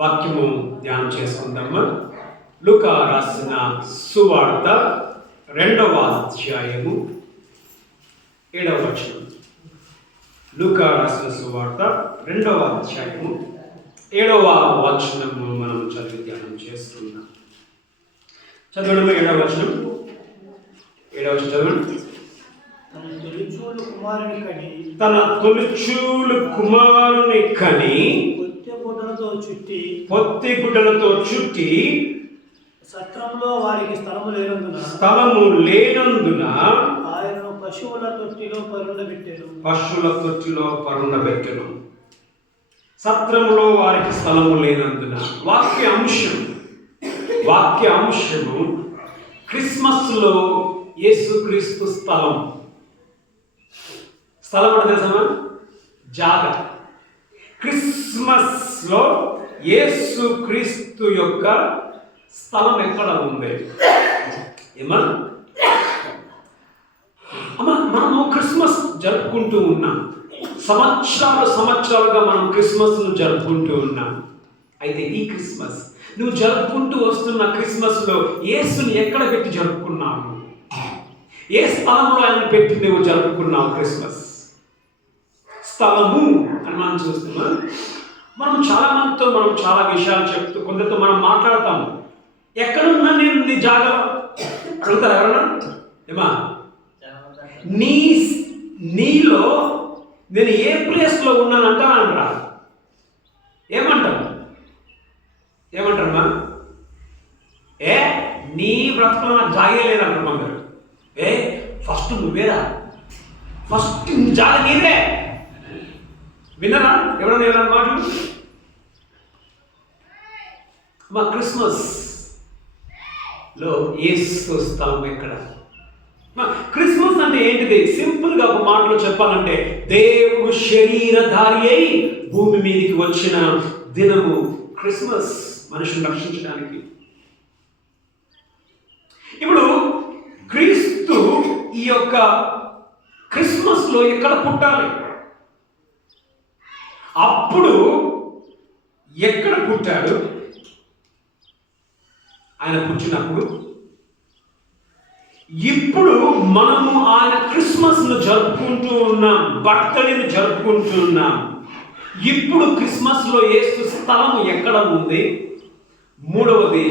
వాక్యము ధ్యానం చేసుకుందామా. లూకా రాసిన సువార్త 2వ అధ్యాయము 7వ వచనం. లూకా రాసిన సువార్త 2వ అధ్యాయము 7వ వచనము మనం చదివి ధ్యానం చేసుకుందాం. చదవడం 7వ వచనం. 7వ వచనం చదవండి. తన తొలిచూలు కుమారుని కని పొత్తి గుడ్డలతో చుట్టి సత్రంలో వారికి స్థలము లేనందున ఆయనను పశువుల తొట్టిలో పరుండబెట్టెను. సత్రములో వారికి స్థలము లేనందున. వాక్య అంశము క్రిస్మస్లో యేసుక్రీస్తు స్థలం అంటే తెలుసా? జాగా. క్రిస్మస్లో యేసుక్రీస్తు యొక్క స్థలం ఎక్కడ ఉంది? మనము క్రిస్మస్ జరుపుకుంటూ ఉన్నాం. సంవత్సరాలుగా మనం క్రిస్మస్ను జరుపుకుంటూ ఉన్నాం. అయితే ఈ క్రిస్మస్ నువ్వు జరుపుకుంటూ వస్తున్న క్రిస్మస్లో యేసుని ఎక్కడ పెట్టి జరుపుకున్నావు? ఏ స్థలంలో ఆయన పెట్టి నువ్వు జరుపుకున్నావు? క్రిస్మస్ స్థలము అని మనం చూస్తున్నాం. మనం చాలా మందితో చాలా విషయాలు చెప్తూ కొందరితో మనం మాట్లాడతాము. ఎక్కడున్నా నేను నీ జాగా అడుగుతారు ఎవరన్నా? నీలో నేను ఏ ప్లేస్లో ఉన్నానంటా అంటారా? ఏమంటారమ్మా? నీ బ్రతుకులో నాకు జాగే లేదంటారు కొందరు. ఫస్ట్ నువ్వేరా, ఫస్ట్ జాగ నీదే. విన్నారా ఎవరైనా మాటలు? మా క్రిస్మస్లో యేసు స్థలం ఎక్కడ? క్రిస్మస్ అంటే ఏంటిది? సింపుల్గా ఒక మాటలో చెప్పాలంటే దేవుడు శరీరధారి అయి భూమి మీదకి వచ్చిన దినము క్రిస్మస్, మనుషులను రక్షించడానికి. ఇప్పుడు క్రీస్తు ఈ యొక్క క్రిస్మస్లో ఎక్కడ పుట్టాలి? అప్పుడు ఎక్కడ పుట్టాడు? ఆయన పుట్టినప్పుడు. ఇప్పుడు మనము ఆయన క్రిస్మస్ను జరుపుకుంటూ ఉన్నాం, బర్త్డేని జరుపుకుంటూ ఉన్నాం. ఇప్పుడు క్రిస్మస్లో యేసు స్థలం ఎక్కడ ఉంది? మూడవది,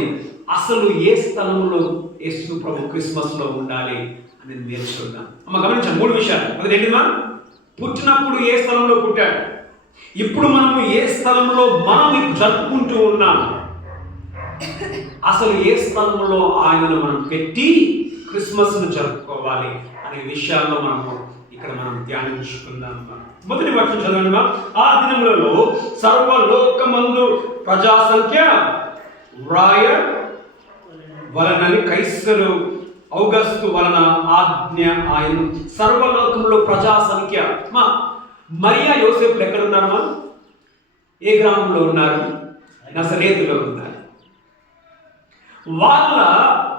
అసలు ఏ స్థలంలో యేసు ప్రభు క్రిస్మస్లో ఉండాలి అని నేర్చుకుందాం. గమనించాం 3 విషయాలు. అదేంటిమా? పుట్టినప్పుడు ఏ స్థలంలో పుట్టాడు, ఇప్పుడు మనము ఏ స్థలంలో మనం జరుపుకుంటూ ఉన్నాం, అసలు ఏ స్థలంలో ఆయనను మనం పెట్టి క్రిస్మస్ను జరుపుకోవాలి అనే విషయాల్లో మనం ధ్యానించుకుందాం. మొదటి వచనం చదవండి. ఆ దినములలో సర్వలోకమందు ప్రజా సంఖ్య వ్రాయవలనని కైసరు ఔగస్తు వలన ఆజ్ఞ ఆయన. సర్వలోకంలో ప్రజా సంఖ్య. మరియా యోసేపులు ఎక్కడ ఉన్నారమ్మా? ఏ గ్రామంలో ఉన్నారు? నజరేతులో ఉన్నారు. వాళ్ళ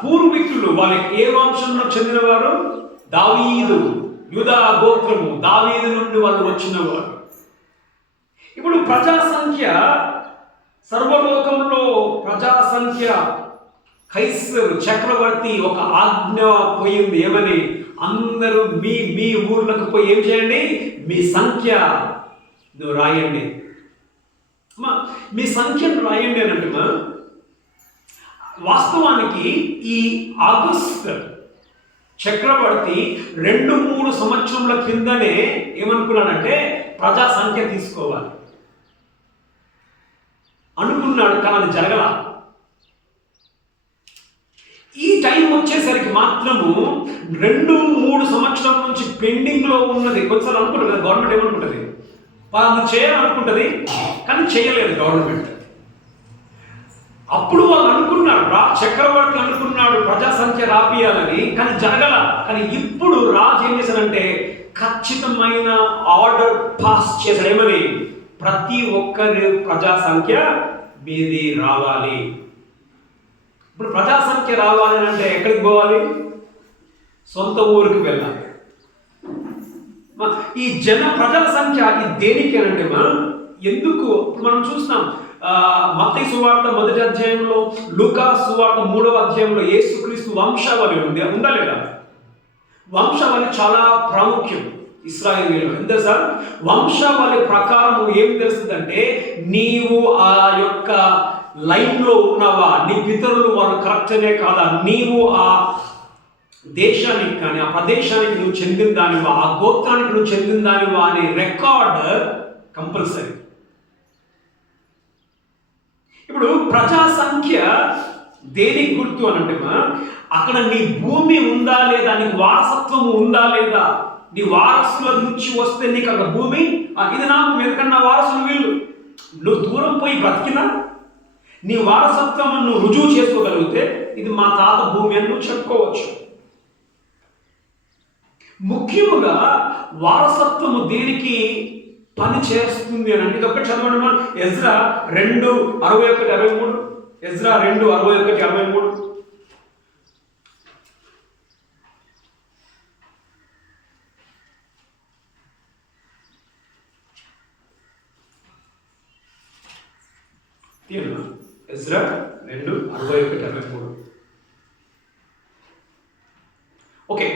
పూర్వీకులు వాళ్ళకి ఏ వంశంలో చెందినవారు? దావీదు, యూదా గోత్రము, దావీదు నుండి వాళ్ళు వచ్చినవారు. ఇప్పుడు ప్రజా సంఖ్య, సర్వలోకంలో ప్రజా సంఖ్య, కైసరు చక్రవర్తి ఒక ఆజ్ఞ పోయింది. ఏమని? అందరూ మీ ఊర్లకు పోయి ఏం చేయండి? మీ సంఖ్య నువ్వు రాయండి. మీ సంఖ్యను రాయండి అని అంటే వాస్తవానికి ఈ ఆగస్ట్ చక్రవర్తి 2-3 సంవత్సరముల కిందనే ఏమనుకున్నాడంటే ప్రజా సంఖ్య తీసుకోవాలి అనుకున్నాడు. కానీ అది జరగల. ఈ టైం వచ్చేసరికి మాత్రము 2-3 సంవత్సరాల నుంచి పెండింగ్లో ఉన్నది. కొన్నిసార్లు అనుకుంటుంది కదా గవర్నమెంట్, ఏమనుకుంటుంది? వాళ్ళు చేయాలనుకుంటుంది కానీ చేయలేదు గవర్నమెంట్. అప్పుడు వాళ్ళు అనుకున్నాడు, చక్రవర్తి అనుకున్నాడు ప్రజా సంఖ్య రాపియాలని, కానీ జరగల. కానీ ఇప్పుడు రాజు ఏం చేశాడంటే ఖచ్చితమైన ఆర్డర్ పాస్ చేశాడు. ఏమని? ప్రతి ఒక్కరి ప్రజా సంఖ్య మీది రావాలి. ఇప్పుడు ప్రజా సంఖ్య రావాలి అంటే ఎక్కడికి పోవాలి? సొంత ఊరికి వెళ్ళాలి. ఈ ప్రజల సంఖ్య ఇది దేనికి అంటే ఎందుకు ఇప్పుడు మనం చూస్తున్నాం మత్తయి సువార్త 1వ అధ్యాయంలో, లూకా సువార్త 3వ అధ్యాయంలో యేసుక్రీస్తు వంశావళి ఉందా లేదా? వంశావళి చాలా ప్రాముఖ్యం ఇశ్రాయేలీయులు. ఎంత సార్ వంశావళి ప్రకారం ఏం తెలుస్తుందంటే, నీవు ఆ యొక్క లైన్లో ఉన్నావా, నీ పితరులు వాళ్ళు కరెక్టనే కాదా, నీవు ఆ దేశానికి కానీ ఆ ప్రదేశానికి నువ్వు చెందిన దానివా, ఆ గోత్రానికి నువ్వు చెందిన దానివా అనే రికార్డ్ కంపల్సరీ. ఇప్పుడు ప్రజా సంఖ్య దేనికి గుర్తు అని అంటే, అక్కడ నీ భూమి ఉందా లేదా, నీకు వారసత్వం ఉందా లేదా, నీ వారసుల నుంచి వస్తే నీకు అక్కడ భూమి, ఇది నాకు ఎందుకన్నా వారసులు వీళ్ళు, నువ్వు దూరం పోయి బ్రతికినా నీ వారసత్వం నువ్వు రుజువు చేసుకోగలిగితే ఇది మా తాత భూమి అని నువ్వు చెప్పుకోవచ్చు. ముఖ్యముగా వారసత్వము దేనికి పని చేస్తుంది అని అంటే, ఇది ఒకటి చదవండి మనం. ఎజ్రా 2:61-23. ఎజ్రా 2:61-23. ఎజ్రా 2:61-23. ఓకే,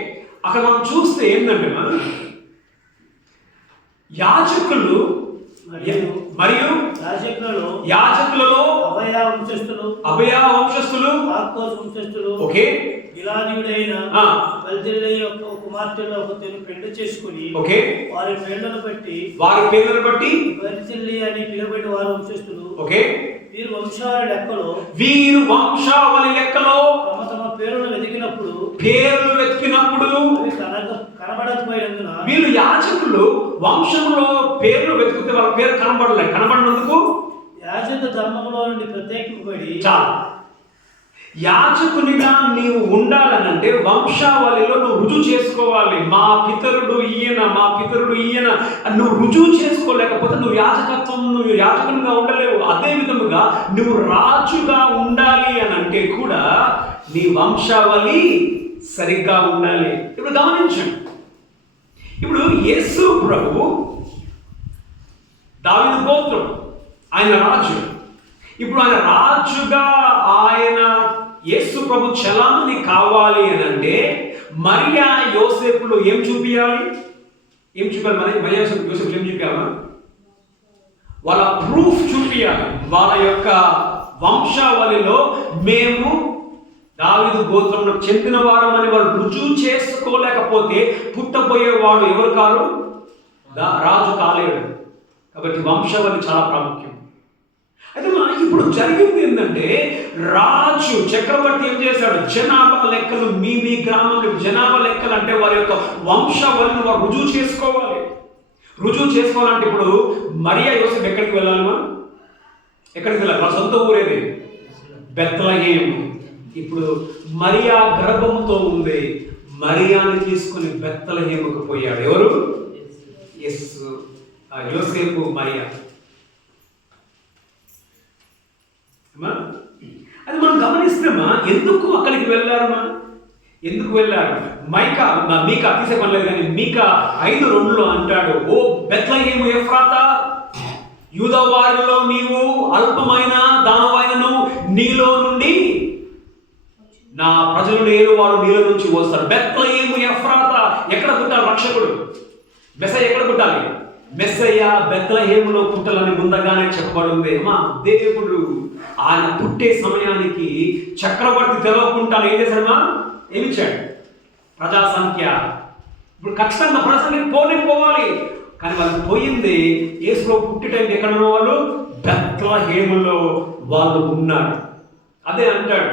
అక్కడ మనం చూస్తే ఏంటంటే, యాజకులు మరియు యాజకులలో అబయా వంశస్థులు, ఓకే, గిలాదీయుడైన బల్జెల్లై యొక్క కుమార్తెలో ఒకరిని పెళ్లి చేసుకుని, ఓకే, వారి పేర్లను బట్టి బల్జెల్లై అని పిలువబడి వారు వంశస్థులు, ఓకే, వీరు వంశావళి లెక్కలో తమ తమ పేర్లు వెతికినప్పుడు కనబడకపోయినందున, వీళ్ళు యాజకులు వంశంలో పేర్లు వెతికితే వాళ్ళ పేరు కనబడినందుకు యాజక ధర్మంలో నుండి ప్రత్యేకింపబడి, యాజకునిగా నీవు ఉండాలనంటే వంశావళిలో నువ్వు రుజువు చేసుకోవాలి. మా పితరుడు ఈయన నువ్వు రుజువు చేసుకోలేకపోతే నువ్వు యాజకునిగా ఉండలేవు. అదే విధముగా నువ్వు రాజుగా ఉండాలి అని అంటే కూడా నీ వంశావళి సరిగ్గా ఉండాలి. ఇప్పుడు గమనించండి, ఇప్పుడు యేసు ప్రభు దావీదు గోత్రం, ఆయన రాజు. ఇప్పుడు ఆయన రాజుగా ఆయన యేసు ప్రభు చలామణి కావాలి అని అంటే మరియా యోసేపులు ఏం చూపించాలి? మరియా యోసేపులు ఏం చూపించాలి? వాళ్ళ ప్రూఫ్ చూపించాలి. వాళ్ళ యొక్క వంశావళిలో మేము దావీదు గోత్రంలో చెందిన వారమని వాళ్ళు రుజువు చేసుకోలేకపోతే పుట్టబోయేవాడు ఎవరు కాదు, రాజు కాలేడు. కాబట్టి వంశావళి చాలా ప్రాముఖ్యం. అయితే ఇప్పుడు జరిగింది ఏంటంటే, రాజు చక్రవర్తి ఏం చేశాడు? జనాభా లెక్కలు, మీ గ్రామంలో జనాభా లెక్కలు అంటే వారి యొక్క వంశావళిని వారు రుజువు చేసుకోవాలంటే ఇప్పుడు మరియా యోసేపు ఎక్కడికి వెళ్ళాలి? వాళ్ళ సొంత ఊరేది బెత్లెహేము. ఇప్పుడు మరియా గర్భముతో ఉంది, మరియాని తీసుకుని బెత్లెహేముకు పోయాడు. ఎవరు? యోసేపు, మరియా. అది మనం గమనిస్తామా? ఎందుకు అక్కడికి వెళ్ళారు? మీకా తీసే పనిలేదు, కానీ మీకా 5:2 అంటాడు, ఓ బెత్లెహేము ఎఫ్రాతా, యూదా వారిలో నీవు అల్పమైన దానవైనను, నీలో నుండి నా ప్రజలు వారు నీలో నుంచి వస్తారు. బెత్లెహేము ఎఫ్రాతా, ఎక్కడ పుట్టాలి రక్షకుడు? మెస్సయ్య ఎక్కడ పుట్టాలి? మెస్సయ్య బెత్లెహేములో పుట్టాలని ముందుగానే చెప్పబడింది. దేవుడు ఆయన పుట్టే సమయానికి చక్రవర్తి తెలవకుండా ఏం చేశాడమ్మా? ఏమిచ్చాడు? ప్రజా సంఖ్య. ఇప్పుడు ఖచ్చితంగా ప్రజా సంఖ్య పోవాలి, కానీ వాళ్ళు పోయింది యేసు పుట్టి టైంకి ఎక్కడ ఉన్న వాళ్ళు బెత్లెహేములో వాళ్ళు ఉన్నారు. అదే అంటాడు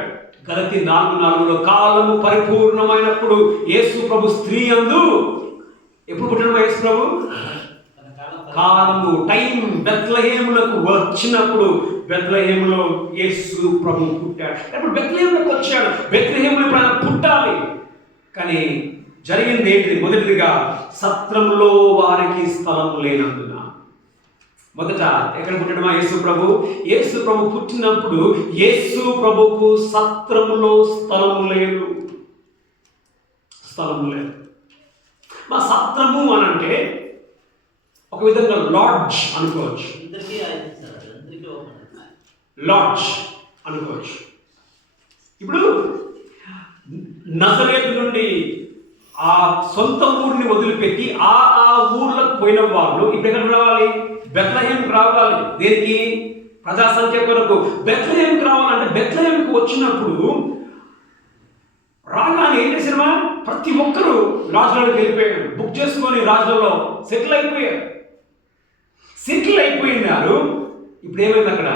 గలతీ 4:4, కాలము పరిపూర్ణమైనప్పుడు యేసు ప్రభు స్త్రీ యందు, ఎప్పుడు పుట్టిన యేసు ప్రభు? కాలము, టైం బెత్లెహేములకు వచ్చినప్పుడు బెత్లెహేములో యేసు ప్రభు పుట్టాడు. ఇప్పుడు బెత్లెహేములకు వచ్చాడు, బెత్లెహేములో ఇప్పుడు ఆయన పుట్టాలి. కానీ జరిగింది ఏంటిది? మొదటిదిగా సత్రంలో వారికి స్థలం లేనందున. మొదట ఎక్కడ పుట్టడమా? యేసు ప్రభు పుట్టినప్పుడు యేసు ప్రభుకు సత్రంలో స్థలం లేదు. మా సత్రము అనంటే ఒక విధంగా లాడ్జ్ అనుకోవచ్చు. లాడ్జ్ అనుకోవచ్చు. ఇప్పుడు నజరేతు నుండి ఆ సొంత ఊరిని వదిలిపెట్టి ఆ ఊర్లకు పోయిన వాళ్ళు ఇప్పుడు ఎక్కడికి రావాలి? బెత్లెహేంకి రావాలి. దేనికి? ప్రజా సంఖ్య కొరకు. బెత్లెహేంకి రావాలంటే బెత్లెహేంకి వచ్చినప్పుడు రాగానే ఏం చేసినవా? ప్రతి ఒక్కరూ రాజులకు వెళ్ళిపోయారు. బుక్ చేసుకొని రాజులలో సెటిల్ అయిపోయారు. సెటిల్ అయిపోయినారు. ఇప్పుడు ఏమైంది అక్కడ?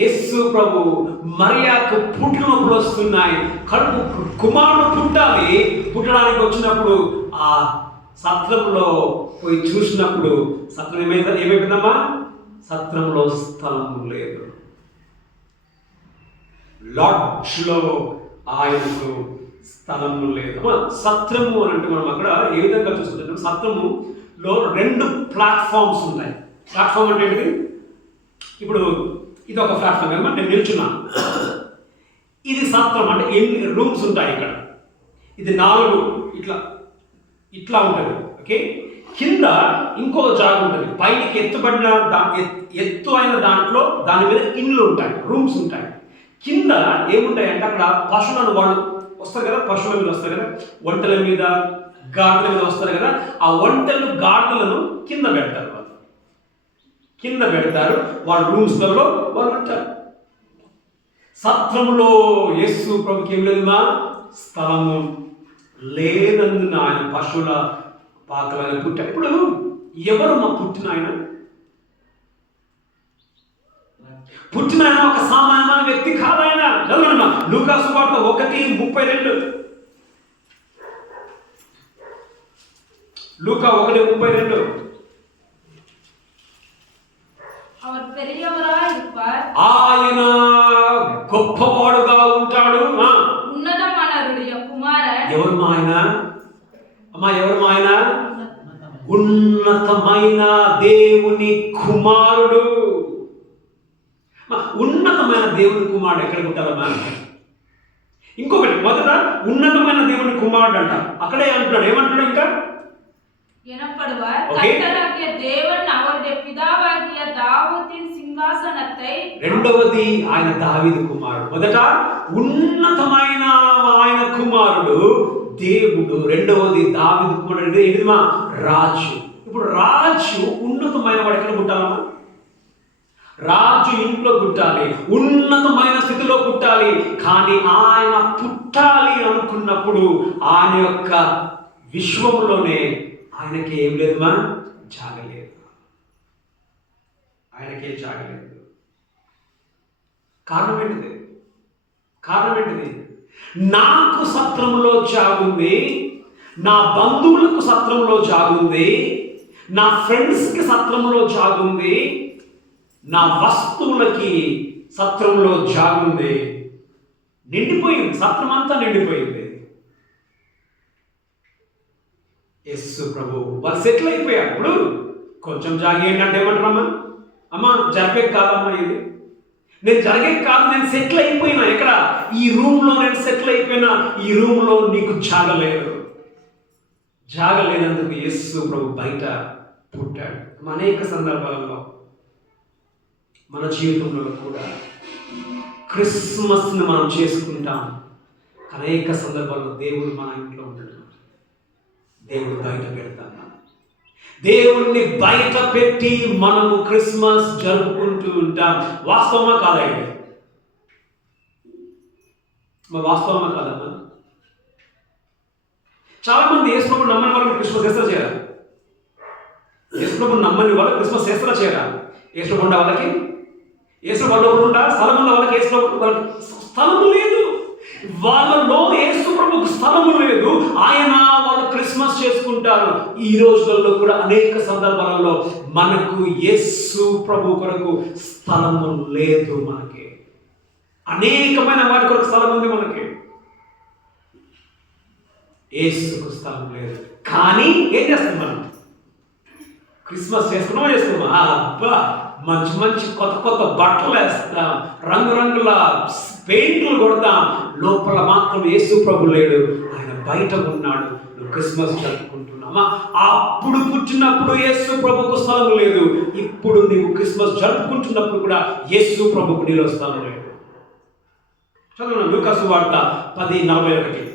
యేసు ప్రభు మరియాకు పుట్టిన నొప్పులు వస్తున్నాయి. కడుపు కుమారుడు పుట్టాలి. పుట్టడానికి వచ్చినప్పుడు ఆ సత్రంలో పోయి చూసినప్పుడు సత్రం ఏమైపోయిందమ్మా? సత్రంలో స్థలము లేదు. లాడ్జ్లో ఆయనకు స్థలము లేదు. సత్రము అని అంటే మనం అక్కడ ఏ విధంగా చూసుకుంటాం? సత్రములో 2 ప్లాట్ఫామ్స్ ఉన్నాయి. ప్లాట్ఫామ్ అంటే ఏంటిది? ఇప్పుడు ఇది ఒక ప్లాట్ఫామ్ కదా, నేను నిల్చున్నాను. ఇది సత్రం అంటే ఎన్ని రూమ్స్ ఉంటాయి ఇక్కడ? ఇది 4 ఇట్లా ఉంటుంది. ఓకే, కింద ఇంకో జాగా ఉంటుంది. పైకి ఎత్తుబడిన ఎత్తు అయిన దాంట్లో దాని మీద ఇండ్లు ఉంటాయి, రూమ్స్ ఉంటాయి. కింద ఏముంటాయి అంటే అక్కడ పశువులను వాళ్ళు వస్తారు కదా, పశువుల మీద వస్తారు కదా, ఒంటెల మీద గాడిదల మీద వస్తారు కదా. ఆ ఒంటెలు గాడిదలను కింద పెడతారు. వాళ్ళు కింద పెడతారు. వాళ్ళ రూమ్స్లలో వాళ్ళు ఉంటారు. సత్రంలో యేసు ప్రభుకి ఏం లేదు, మా స్థలము లేనందున ఆయన పశువుల పాకలను పుట్టారు. ఇప్పుడు ఎవరు మా పుట్టిన ఆయన? పుట్టిన ఆయన ఒక సామాన్యమైన వ్యక్తి కాదు. ఆయన చదవండి, లూకా సువార్త 1:32. లూకా 1:32. ఆయన గొప్పవాడుగా ఉంటాడు. ఎవరు మా ఆయన? అమ్మా, ఎవరు మా ఆయన? ఉన్నతమైన దేవుని కుమారుడు. ఉన్నతమైన దేవుని కుమారుడు ఎక్కడ ఉంటారమ్మా? ఇంకొకటి, మొదట ఉన్నతమైన దేవుని కుమారుడు అంట. అక్కడే అంటున్నాడు. ఏమంటున్నాడు ఇంకా? రెండవది ఆయన దావీదు కుమారుడు. మొదట ఉన్నతమైన ఆయన కుమారుడు దేవుడు, రెండవది దావీదు కుమారుడు. ఏంటిదిమా? రాజు. ఇప్పుడు రాజు ఉన్నతమైన వాడు ఎక్కడ పుట్టాలమ్మా? రాజు ఇంట్లో పుట్టాలి, ఉన్నతమైన స్థితిలో పుట్టాలి. కానీ ఆయన పుట్టాలి అనుకున్నప్పుడు ఆయన యొక్క విశ్వంలోనే ఆయనకి ఏం లేదుమా? జాగలేదు. ఆయనకే జాగలేదు. కారణం ఏంటిది? నాకు సత్రంలో జాగుంది, నా బంధువులకు సత్రంలో జాగుంది, నా ఫ్రెండ్స్కి సత్రంలో జాగుంది, నా వస్తువులకి సత్రంలో జాగుంది. నిండిపోయింది, సత్రం అంతా నిండిపోయింది. యేసు ప్రభు వాళ్ళు సెటిల్ అయిపోయారు. ఇప్పుడు కొంచెం జాగి ఏంటంటే ఏమంటారమ్మా? అమ్మా, జరిగే కాదమ్మా, ఇది నేను జరిగే కాదు, నేను సెటిల్ అయిపోయినా. ఎక్కడ? ఈ రూమ్లో నేను సెటిల్ అయిపోయినా. ఈ రూమ్లో నీకు జాగలేనందుకు యేసు ప్రభు బయట పుట్టాడు. అనేక సందర్భాలలో మన జీవితంలో కూడా క్రిస్మస్ని మనం చేసుకుంటాం. అనేక సందర్భాల్లో దేవుడు మన ఇంట్లో ఉండడు, దేవుడు బయట పెడతాం. దేవుణ్ణి బయట పెట్టి మనము క్రిస్మస్ జరుపుకుంటూ ఉంటాం. వాస్తవమా కాదా? వాస్తవమా కాదమ్మా? చాలా మంది యేసు ప్రభువుని నమ్మని వాళ్ళు క్రిస్మస్ చేస్తారా చేయరా? యేసు ప్రభువుని నమ్మని వాళ్ళు క్రిస్మస్ చేస్తారా చేయరా? యేసు ప్రభు ఉండా వాళ్ళకి? యేసు ప్రభు ఉండా? స్థలం ఉన్న వాళ్ళకి యేసు ప్రభు వాళ్ళకి స్థలము లేదు. వాళ్ళలో యేసు ప్రభువుకు స్థలము లేదు. ఆయన వాళ్ళు క్రిస్మస్ చేసుకుంటారు. ఈ రోజులలో కూడా అనేక సందర్భాలలో మనకు యేసు ప్రభు కొరకు స్థలము లేదు. మనకి అనేకమైన వాటి కొరకు స్థలం ఉంది. మనకి యేసుకు స్థలం లేదు. కానీ ఏం చేస్తాం మనం? క్రిస్మస్ చేసుకున్నామా? అబ్బా, మంచి కొత్త బట్టలు వేస్తాం, రంగురంగుల పెయింట్లు కొడతాం. లోపల మాత్రం యేసు ప్రభు లేడు. ఆయన బయట ఉన్నాడు. నువ్వు క్రిస్మస్ జరుపుకుంటున్నామా? అప్పుడు పుట్టినప్పుడు యేసు ప్రభుకు స్థలం లేదు. ఇప్పుడు నీవు క్రిస్మస్ జరుపుకుంటున్నప్పుడు కూడా యేసు ప్రభుకు నీలో స్థలం లేదు. చదువు లూకా సువార్త 10:41.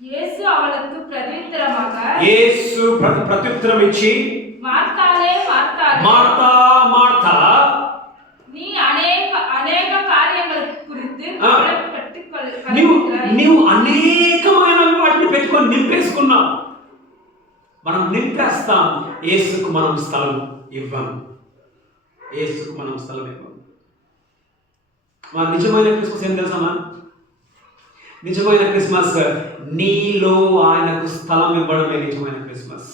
యేసు அவளுக்கு பிரதியுத்தரமாக యేసు ప్రత్యుత్తరం ఇచ్చి, మార్తాలే మార్తాలే, మార్తా మార్తా, நீ అనేక కార్యముల గురించి నీవు అనేకమైన వాటిని పెట్టుకొని నింపేసుకున్నావు. మనం నింపేస్తాం, యేసుకు మనం స్థలం ఇవ్వం. యేసుకు మనం స్థలం ఇవ్వం. మా నిజమైన క్రిస్మస్ ఏం తెలుసా? నిజమైన క్రిస్మస్ నీలో ఆయనకు స్థలం ఇవ్వడమే నిజమైన క్రిస్మస్.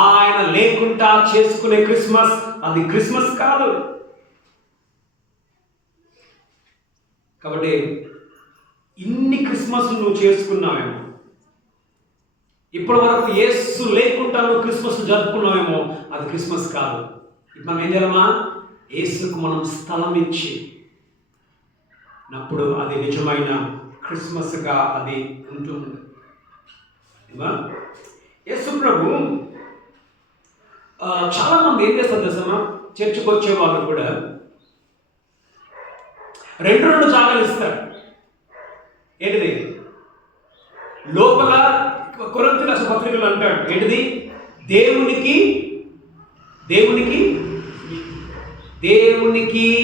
ఆయన లేకుండా చేసుకునే క్రిస్మస్ అది క్రిస్మస్ కాదు. కాబట్టి ఇన్ని క్రిస్మస్ నువ్వు చేసుకున్నావేమో, ఇప్పటి వరకు యేసు లేకుండా నువ్వు క్రిస్మస్ జరుపుకున్నావేమో, అది క్రిస్మస్ కాదు. ఇప్పుడు మనం ఏం చేయాలమ్మా? యేసుకు మనం స్థలం ఇచ్చి అప్పుడు అది నిజమైన క్రిస్మస్గా అది ఉంటుంది. యేసు ప్రభు చాలా మంది ఏం చేస్తారు తెలుసమ్మా? చర్చికి వచ్చే వాళ్ళు కూడా రెండు జాగాలు ఇస్తారు. ఏంటిది? లోపల కొరింథీ రాసిన పత్రికలు అంటాడు, ఏంటిది? దేవునికి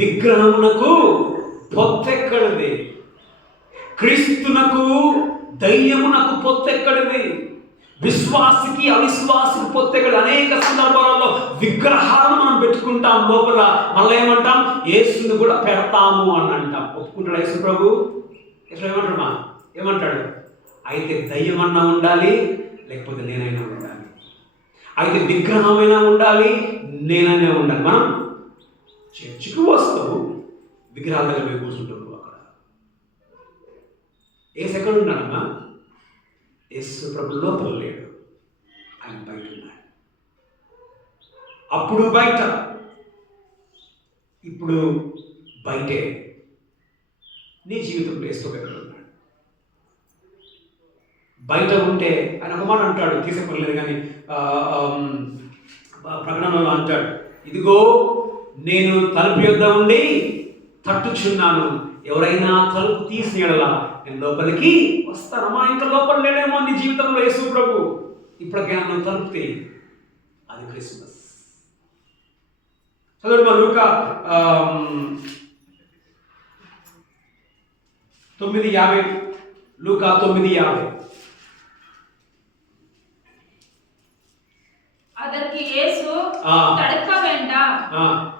విగ్రహమునకు పొత్తెక్కడిది, క్రీస్తునకు దయ్యమునకు పొత్తెక్కడిది, విశ్వాసికి అవిశ్వాసికి పొత్తెక్కడి. అనేక సందర్భాలలో విగ్రహాలను మనం పెట్టుకుంటాం లోపల. మళ్ళీ ఏమంటాం? యేసుని కూడా పెడతాము అని అంటాం. ఒప్పుకుంటాడు యేసు ప్రభు? ఏమంటాడమ్మా? ఏమంటాడు? అయితే దయ్యమన్నా ఉండాలి, లేకపోతే నేనైనా ఉండాలి. అయితే విగ్రహమైనా ఉండాలి, నేనైనా ఉండాలి. మనం చర్చికి వస్తావు, విగ్రహాల దగ్గర పోయి కూర్చుంటావు. అక్కడ యేసు ఎక్కడ ఉన్నాడమ్మా? యేసు ప్రభు లోపల లేడు, ఆయన బయట ఉన్నాడు. అప్పుడు బయట, ఇప్పుడు బయటే. నీ జీవితంలో యేసు ఎక్కడ ఉన్నాడు? బయట ఉంటే ఆయన ఒక మాట అంటాడు, తీసేపడలేదు కానీ ప్రకటనలో అంటాడు, ఇదిగో నేను తలుపు యొద్ద ఉండి తట్టుచున్నాను, ఎవరైనా తలుపు తీసిన యెడల నేను లోపలికి వస్తానమ్మా. ఇంకా లోపల లేడేమో నీ జీవితంలో యేసు ప్రభు. ఇప్పటికైనా నువ్వు తలుపు తీయి, అది క్రిస్మస్. చదువు మా లూకా 9:50. లూకా 9:50. அதற்கு இயேசு தடுக்க வேண்டாம்,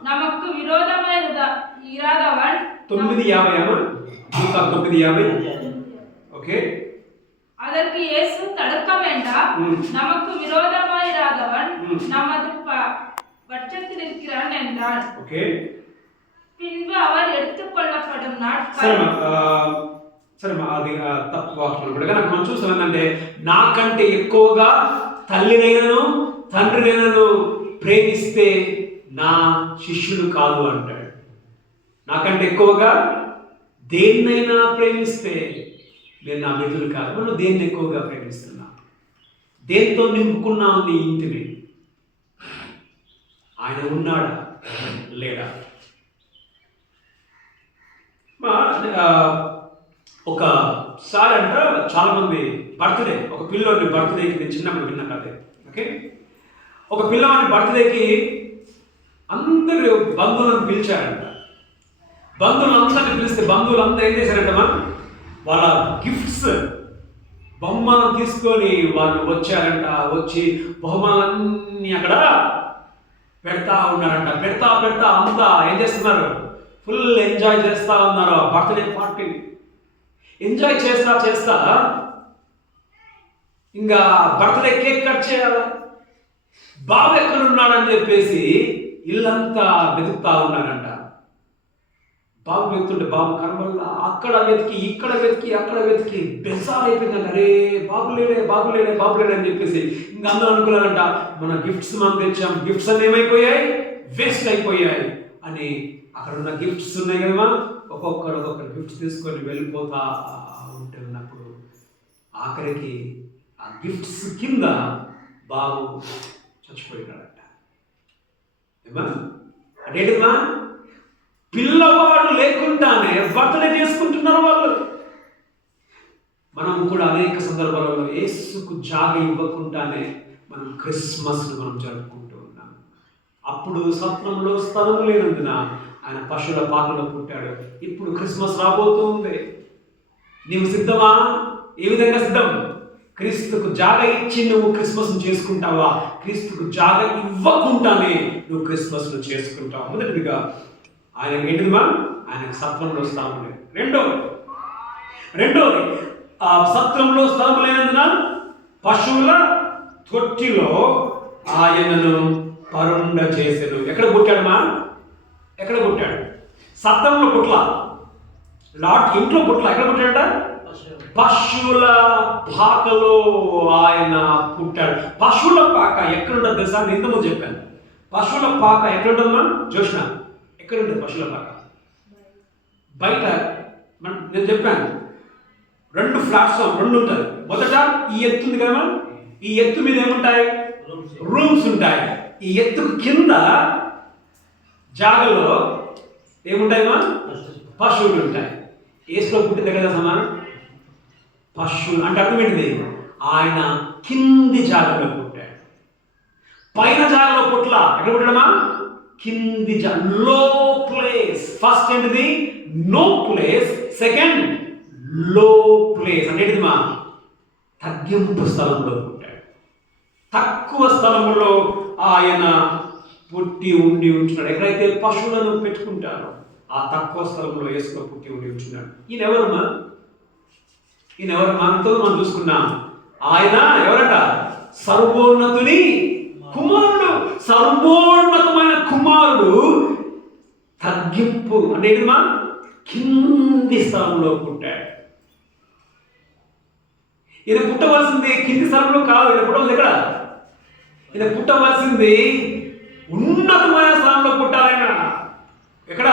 நமக்கு விரோதமாய் இராதவன். 9:50 లూకా 9:50. ఓకే. அதற்கு இயேசு தடுக்க வேண்டாம், நமக்கு விரோதமாய் இராதவன் நமது பட்சத்தில் இருக்கிறான் என்றான். ఓకే. பின்பு அவர் எடுத்துக்கொள்ளப்படும் நாட்கள். సరేమ్మా, అది తప్పు వాక్యం కూడా. కానీ మనం చూస్తాం ఏంటంటే, నాకంటే ఎక్కువగా తల్లినైనను తండ్రినైనను ప్రేమిస్తే నా శిష్యుడు కాదు అంటాడు. నాకంటే ఎక్కువగా దేన్నైనా ప్రేమిస్తే నేను నా మిత్రులు కాదు. మనం దేన్ని ఎక్కువగా ప్రేమిస్తున్నా? దేంతో నింపుకున్నావు నీ ఇంటిని? ఆయన ఉన్నాడా లేడా? ఒకసారి అంట చాలామంది బర్త్డే, ఒక పిల్లోని బర్త్డేకి, నేను చిన్నప్పుడు విన్న కథ. ఓకే. ఒక పిల్లవాని బర్త్డేకి అందరూ బంధువులను పిలిచారంట. బంధువులందరినీ పిలిస్తే బంధువులందరూ ఏం చేశారంటమ్మా? వాళ్ళ గిఫ్ట్స్, బహుమానం తీసుకొని వాళ్ళు వచ్చారంట. వచ్చి బహుమానాలన్నీ అక్కడ పెడతా ఉన్నారంట. పెడతా అంతా ఏం చేస్తున్నారు? ఫుల్ ఎంజాయ్ చేస్తూ ఉన్నారు ఆ బర్త్డే పార్టీ. ఎంజాయ్ చేస్తా ఇంకా బర్త్డే కేక్ కట్ చేయాలి. బాబు ఎక్కడున్నాడని చెప్పేసి ఇల్లంతా వెతుకుతా ఉన్నారంట. బాబు వెతుకుంటే బాబు కనబడలా, అక్కడ వెతికి ఇక్కడ వెతికి అక్కడ వెతికి బెజార్ అయిపోయిందంట. అరే బాబు లేడే అని చెప్పేసి ఇంకా అందరూ అనుకున్నారంట మన గిఫ్ట్స్ మనం తెచ్చాం, గిఫ్ట్స్ అన్నీ ఏమైపోయాయి, వేస్ట్ అయిపోయాయి అని. అక్కడ ఉన్న గిఫ్ట్స్ ఉన్నాయి కదమ్మా, ఒక్కొక్కరు గిఫ్ట్స్ తీసుకొని వెళ్ళిపోతా ఉంటే ఉన్నప్పుడు ఆఖరికి ఆ గిఫ్ట్స్ కింద బాబు చచ్చిపోయినాడట. ఏమా అదేంటిమా, పిల్లవాడు లేకుండానే బర్త్డే చేసుకుంటున్నారు వాళ్ళు. మనం కూడా అనేక సందర్భాలలో యేసుకు జాగ ఇవ్వకుండానే మనం క్రిస్మస్ను మనం జరుపుకుంటూ ఉన్నాం. అప్పుడు సత్రంలో స్థలం లేనందున ఆయన పశువుల పాకలో పుట్టాడు. ఇప్పుడు క్రిస్మస్ రాబోతూ ఉంది. నీవు సిద్ధమా? ఏ విధంగా సిద్ధం? క్రీస్తుకు జాగ ఇచ్చి నువ్వు క్రిస్మస్ను చేసుకుంటావా? క్రీస్తుకు జాగ ఇవ్వకుండానే నువ్వు క్రిస్మస్ను చేసుకుంటావు. మొదటిదిగా ఆయన ఏంటిదిమా, ఆయనకు సత్రంలో స్థలం లేదు. రెండోది ఆ సత్రంలో స్థలం లేనందున పశువుల తొట్టిలో ఆయనను పరుండ చేసెను. ఎక్కడ పుట్టాడుమా? ఎక్కడ పుట్టాడు? సత్రంలో పుట్ల, ఇంట్లో పుట్ల. ఎక్కడ పుట్టాడ? పశువుల పాకలో ఆయన పుట్టాడు. పశువుల పాక ఎక్కడుంటుంది తెలుసా? నేను ఇంతకుముందు చెప్పాను. పశువుల పాక ఎక్కడుంటుందమ్మా జోష్న? ఎక్కడ ఉంటుంది పశువుల పాక? బయట. నేను చెప్పాను 2 ఫ్లాట్స్ 2 ఉంటుంది. మొదట ఈ ఎత్తు ఉంది కదమ్మా, ఈ ఎత్తు మీద ఏముంటాయి? రూమ్స్ ఉంటాయి. ఈ ఎత్తుకు కింద జాగలో ఏముంటాయమ్మా? పశువులు ఉంటాయి. ఏసులో పుట్టింది కదా సమానం. పశువులు అంటే అర్థం ఏంటిది? ఆయన కింది జాగలో పుట్టాడు. పైన జాగలో పుట్ల ఎక్కడ పుట్టాడమ్మా? కింది లో ప్లేస్. ఫస్ట్ ఏంటిది? No place. సెకండ్ లో ప్లేస్ అంటే ఏంటిదిమా? తగ్గింపు స్థలంలో పుట్టాడు. తక్కువ స్థలంలో ఆయన పుట్టి ఉండి ఉంటున్నాడు. ఎక్కడైతే పశువులను పెట్టుకుంటారో ఆ తక్కువ స్థలంలో యేసులో పుట్టి ఉండి ఉంటున్నాడు. ఈయన ఎవరమ్మా? మనతో మనం చూసుకున్నాం. ఆయన ఎవరట? సర్వోన్నతుని కుమారుడు. సర్వోన్నతమైన కుమారుడు తగ్గింపు అంటే ఏంటిమా? కింది స్థలంలో పుట్టాడు. ఈయన పుట్టవలసింది కింది స్థలంలో కాదు. ఈయన పుట్టవలసింది ఎక్కడ? ఈయన పుట్టవలసింది ఉన్నతమైన స్థలంలో పుట్టాలైన. ఎక్కడ?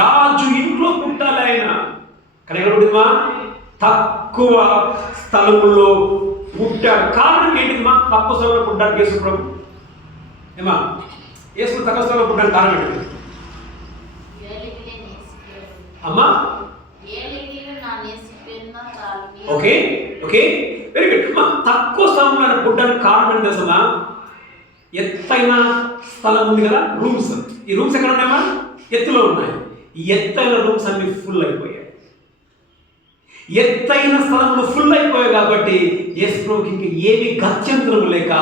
రాజు ఇంట్లో పుట్టాలి ఆయన. కానీ ఎక్కడ పుట్టిందిమా? తక్కువ స్థలంలో పుట్టాడు. కారణం ఏంటిదిమా? తక్కువ స్థలంలో పుట్టాడు యేసు ప్రభు. ఏమా యేసు తక్కువ స్థలంలో పుట్టాడు కారణం ఏంటి అమ్మా? ఓకే వెరీ గుడ్ అమ్మా. తక్కువ స్థలంలో పుట్టడానికి కారణం ఏంటి తెలుసమ్మా? ఎత్తైన స్థలం ఉంది కదా, రూమ్స్. ఈ రూమ్స్ ఎక్కడ ఉన్నాయమ్మా? ఎత్తులో ఉన్నాయి. ఈ ఎత్తైన రూమ్స్ అన్ని ఫుల్ అయిపోయాయి. ఎత్తైన స్థలంలో ఫుల్ అయిపోయాయి కాబట్టి యేసు ప్రభుకి ఇంకా ఏమి గత్యంతరం లేక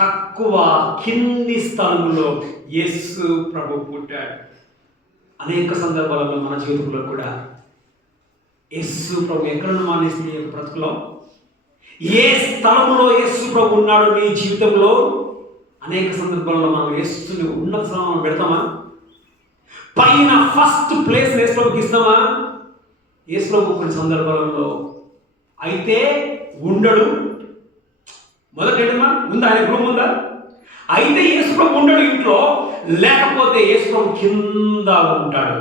తక్కువ కింది స్థలంలో యేసు ప్రభు పుట్టాడు. అనేక సందర్భాలలో మన జీవితంలో కూడా యేసు ప్రభు ఎక్కడ మానేసి బ్రతుకులో ఏ స్థలంలో యేసు ప్రభు ఉన్నాడు నీ జీవితంలో? అనేక సందర్భాల్లో మనం యేసుని ఉన్నత స్థలంలో పెడతామా? పైన ఫస్ట్ ప్లేస్ యేసు ప్రభుకి ఇస్తామా? యేసు ప్రభు కొన్ని సందర్భాలలో అయితే ఉండడు. మొదట ఏంటమ్మా? ఉందా? ఆయన గృహం ఉందా? అయితే యేసు ప్రభు ఉండడు ఇంట్లో. లేకపోతే యేసు ప్రభు కింద ఉంటాడు.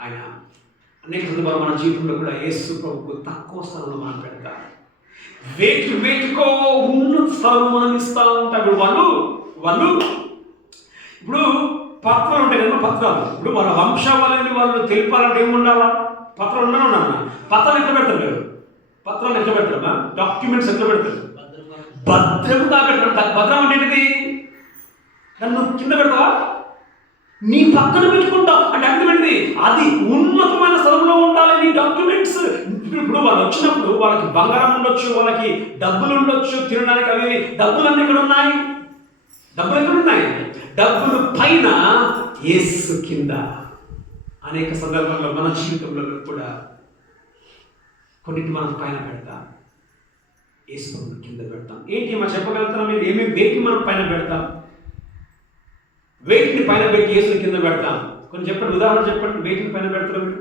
ఆయన అనేక సందర్భాలు మన జీవితంలో కూడా యేసు ప్రభుకు తక్కువ స్థలంలో మనం పెడతాం. వేటికో ఉన్నత స్థలం మనం ఇస్తూ ఉంటాం. వాళ్ళు ఇప్పుడు పత్రాలు ఉంటాయి కదా, పత్రాలు. ఇప్పుడు వాళ్ళ వంశావళిని వాళ్ళు తెలిపాలంటే ఏముండాలా? పత్రాలు ఉన్నాను. పత్రాలు ఎట్లా పెడతారు? పత్రాలు ఎట్లా పెడతారమ్మా? డాక్యుమెంట్స్ ఎట్లా పెడతారు? భద్రంగా పెట్టడం. భద్రం అంటే ఏంటిది? నన్ను కింద పెడతావా? నీ పక్కన పెట్టుకుంటావు అంటే అర్థమైంది. అది ఉన్నతమైన స్థలంలో ఉండాలి నీ డాక్యుమెంట్స్. ఇప్పుడు వాళ్ళు వచ్చినప్పుడు వాళ్ళకి బంగారం ఉండొచ్చు, వాళ్ళకి డబ్బులు ఉండొచ్చు, తినడానికి అవి. డబ్బులన్నీ ఎక్కడ ఉన్నాయి? డబ్బులు పైన, యేసు కింద. అనేక సందర్భాల్లో మన జీవితంలో కూడా కొన్నిటి మనం పైన పెడతాం, యేసు కింద పెడతాం. ఏంటి మనం చెప్పగలుగుతాం? మీరు ఏమేమి వేటిని మనం పైన పెడతాం? వేటిని పైన పెట్టి యేసుని కింద పెడతాం? కొన్ని చెప్పండి, ఉదాహరణ చెప్పండి. వేటిని పైన పెడతారు మీరు?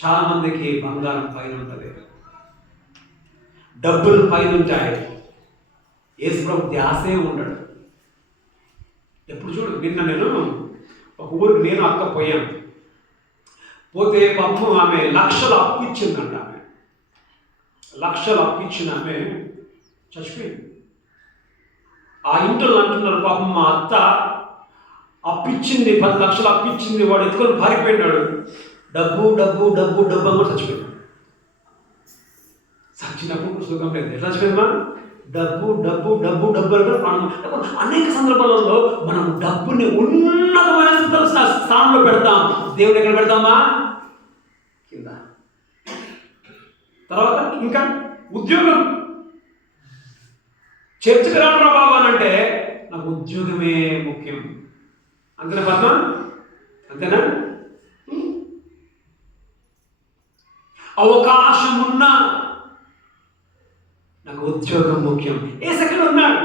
చాలా మందికి బంగారం పైన ఉంటుంది, డబ్బులు పైన ఉంటాయి. యేసు ప్రభు ధ్యాసే ఉండడు. ఎప్పుడు చూడు, నిన్న నేను ఒక ఊరికి నేను అక్క పోయాను. పోతే పాపం ఆమె లక్షలు అప్పు ఇచ్చిందంట. ఆమె లక్షలు అప్పు ఇచ్చిన ఆమె చచ్చిపోయింది. ఆ ఇంట్లో అంటున్నారు, పాపం మా అత్త అప్పిచ్చింది, 10 లక్షలు అప్పిచ్చింది, వాడు ఎత్తుకొని పారిపోయినాడు. డబ్బు డబ్బు డబ్బు డబ్బు అని కూడా చచ్చిపోయాడు. చచ్చినప్పుడు సుఖం లేదు. ఎట్లా చచ్చిపోయిందా? డబ్బు డబ్బు డబ్బు డబ్బు అంటే అనేక సందర్భాలలో మనం డబ్బుని ఉన్నతమైన స్థానంలో పెడతాం. దేవుడు ఎక్కడ పెడతామా? కింద. తర్వాత ఇంకా ఉద్యోగం. చర్చకు రావడం బాబా అని అంటే నాకు ఉద్యోగమే ముఖ్యం. అంతేనా పద్మ? అంతేనా? అవకాశం ఉన్నా నాకు ఉద్యోగం ముఖ్యం. యేసు ఎక్కడ ఉన్నాడు?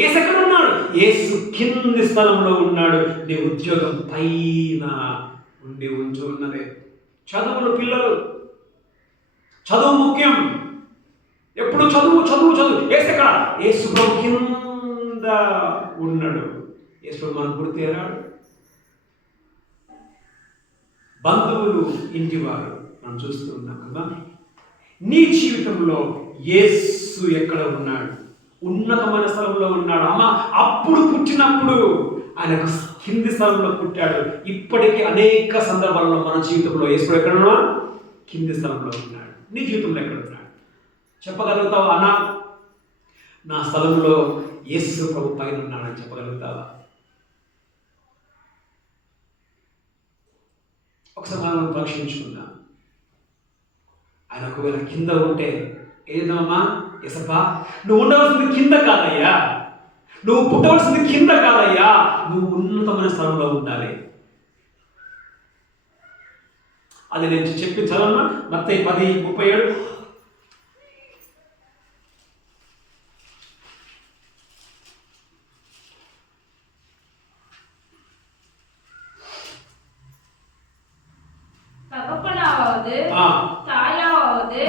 యేసు ఎక్కడ ఉన్నాడు? యేసు కింది స్థలంలో ఉన్నాడు. నీ ఉద్యోగం పైన ఉండి ఉంచు ఉన్నదే. చదువులు, పిల్లలు చదువు ముఖ్యం. ఎప్పుడు చదువు చదువు చదువు. యేసు ఎక్కడ? యేసు ప్రభు కింద ఉన్నాడు. యేసు ప్రభు మనకు గుర్తేరాడు. బంధువులు, ఇంటివారు మనం చూస్తూ ఉన్నాం కదా. నీ జీవితంలో యేసు ఎక్కడ ఉన్నాడు? ఉన్నతమైన స్థలంలో ఉన్నాడు. అమ్మ అప్పుడు పుట్టినప్పుడు ఆయనకు కింది స్థలంలో పుట్టాడు. ఇప్పటికీ అనేక సందర్భాల్లో మన జీవితంలో యేసు ఎక్కడ ఉన్నాడు? కింది స్థలంలో ఉన్నాడు. నీ జీవితంలో ఎక్కడ ఉన్నాడు? చెప్పగలుగుతావా? అన్నా నా స్థలంలో యేసు ప్రభు పైన ఉన్నాడని చెప్పగలుగుతావా? ఒకసారి మనం పరీక్షించుకుందాం. ఆయన ఒకవేళ కింద ఉంటే ఏదమ్మా, ఎసపా నువ్వు ఉండవలసింది కింద కాదయ్యా, నువ్వు పుట్టవలసింది కింద కాదయ్యా, నువ్వు ఉన్నతమైన స్థలంలో ఉండాలి. అది నేను చెప్పించాలన్నా. మత్తయి 10:37.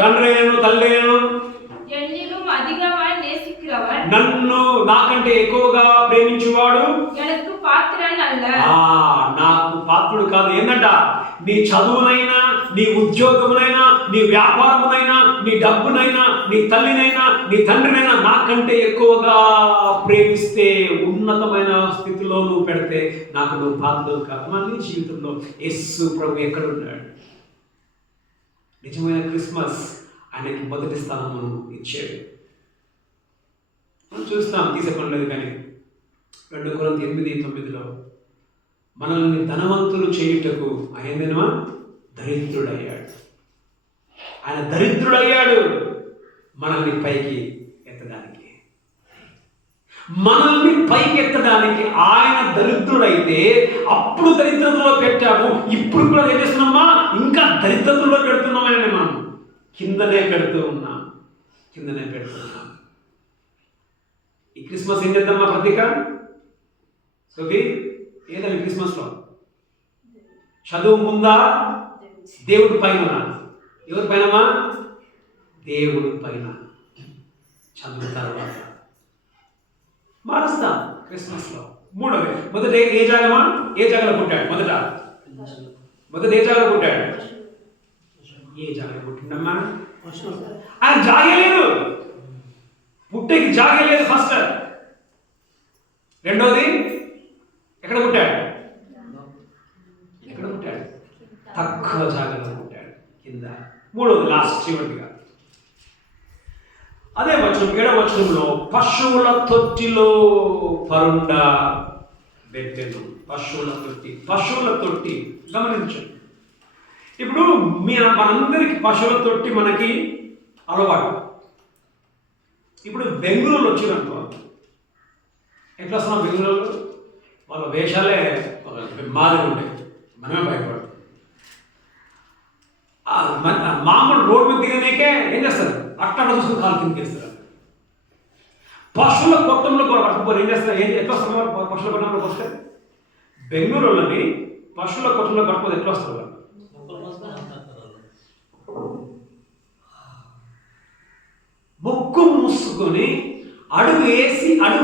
తండ్రైనను తల్లైనను నన్ను నాకంటే ఎక్కువగా ప్రేమించువాడు నాకు పాత్రుడు కాదు. ఏంటంట? నీ చదువునైనా, నీ ఉద్యోగమునైనా, నీ వ్యాపారమునైనా, నీ డబ్బునైనా, నీ తల్లినైనా, నీ తండ్రినైనా నాకంటే ఎక్కువగా ప్రేమిస్తే, ఉన్నతమైన స్థితిలో నువ్వు పెడితే నాకు నువ్వు పాత్రుడు కాదు. నీ జీవితంలో యేసు ప్రభు ఎక్కడ ఉన్నాడు? నిజమైన క్రిస్మస్ ఆయనకి మొదటి స్థానము ఇచ్చాడు. మనం చూస్తాం, తీసేపడలేదు కానీ 2 కొరింథీ 8:9 మనల్ని ధనవంతులు చేయుటకు ఆయన దరిద్రుడయ్యాడు. ఆయన దరిద్రుడయ్యాడు మనల్ని పైకి ఎత్తడానికి. మనల్ని పైకి ఎత్తడానికి ఆయన దరిద్రుడైతే అప్పుడు దరిద్రతలో పెట్టాము. ఇప్పుడు కూడా ఏం చేస్తున్నామా? ఇంకా దరిద్రతలో పెడుతున్నామని మనం కిందనే పెడుతున్నాం. ఈ క్రిస్మస్ ఏం చేద్దామా? ప్రతీక సోఫీ ఏదండి క్రిస్మస్లో? చదువు ముందా? దేవుడి పైన. ఎవరి పైనమా? దేవుడి పైన. చదువు తర్వాత మారుస్తాం క్రిస్మస్లో. మూడవది, మొదట ఏ జాగమా? ఏ జాగలో పుట్టాడు? మొదట ఏ జాగలో పుట్టాడు? ఏ జాగలో పుట్టిండమ్మా? ఆయన జాగలేదు, పుట్టేకి జాగలేదు. ఫస్ట్. రెండవది ఎక్కడ పుట్టాడు? తక్కువ జాగలో పుట్టాడు, కింద. మూడవది లాస్ట్ చివరిగా అదే వచనం 7వ వచనంలో పశువుల తొట్టిలో పరుండ పెట్టెను. పశువుల తొట్టి గమనించండి. ఇప్పుడు మనందరికి పశువుల తొట్టి మనకి అలవాటు. ఇప్పుడు బెంగళూరులో వచ్చినప్పుడు ఎట్లా వస్తున్నాం? బెంగళూరులో వాళ్ళ వేషాలే మాదిరి ఉంటాయి, మనమే భయపడతాం. మామూలు రోడ్డు మీద దిగనేకే ఏం చేస్తారు? అట్లా చూసుకుని కాలు కిందకి వేస్తారు. పశువుల కొట్టంలో పట్టుకోరు. ఏం చేస్తారు? ఎట్లా వస్తున్నారు? పశువుల కొట్టంలోకి వస్తే బెంగళూరులోని పశువుల కొట్టంలో పట్టుకోదు. ఎట్లా వస్తారు? మూసుకొని అడుగు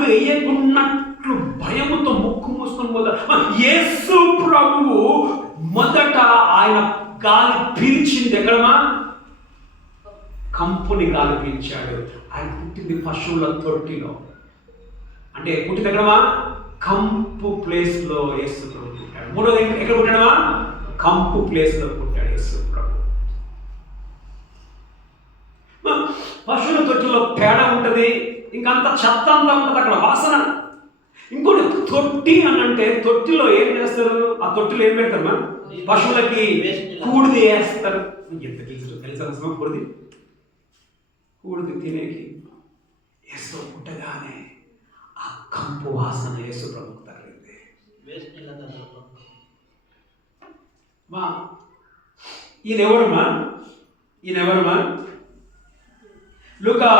వేయకున్నట్లు భయముతో ముక్కు మూసుకొని పోతారు. యేసు ప్రభువు మొదట ఆయన గాలి పీల్చింది ఎక్కడమా? కంపుని గాలి పీల్చాడు. ఆయన పుట్టింది పశువుల తొట్టిలో. అంటే పుట్టింది ఎక్కడమా? కంపు ప్లేస్లో యేసు ప్రభు పుట్టాడు. మూడోది ఎక్కడ పుట్టాడమా? కంపు ప్లేస్లో పుట్టాడు యేసు ప్రభు. పశువుల తొట్టిలో పేడ ఉంటుంది, ఇంకంత చెత్త అంతా ఉంటుంది అక్కడ, వాసన. ఇంకోటి తొట్టి అని అంటే తొట్టిలో ఏం చేస్తారు? ఆ తొట్టిలో ఏం పెడతారమ్మా? పశువులకి కూడిది వేస్తారు. ఎంత తెలుసా కూడిది? కూడిది తినేకి యేసు పుట్టగానే ఆ కంపు వాసన యేసు ప్రభుకు తగిలింది. మా ఈయన ఎవరమ్మా? లూకా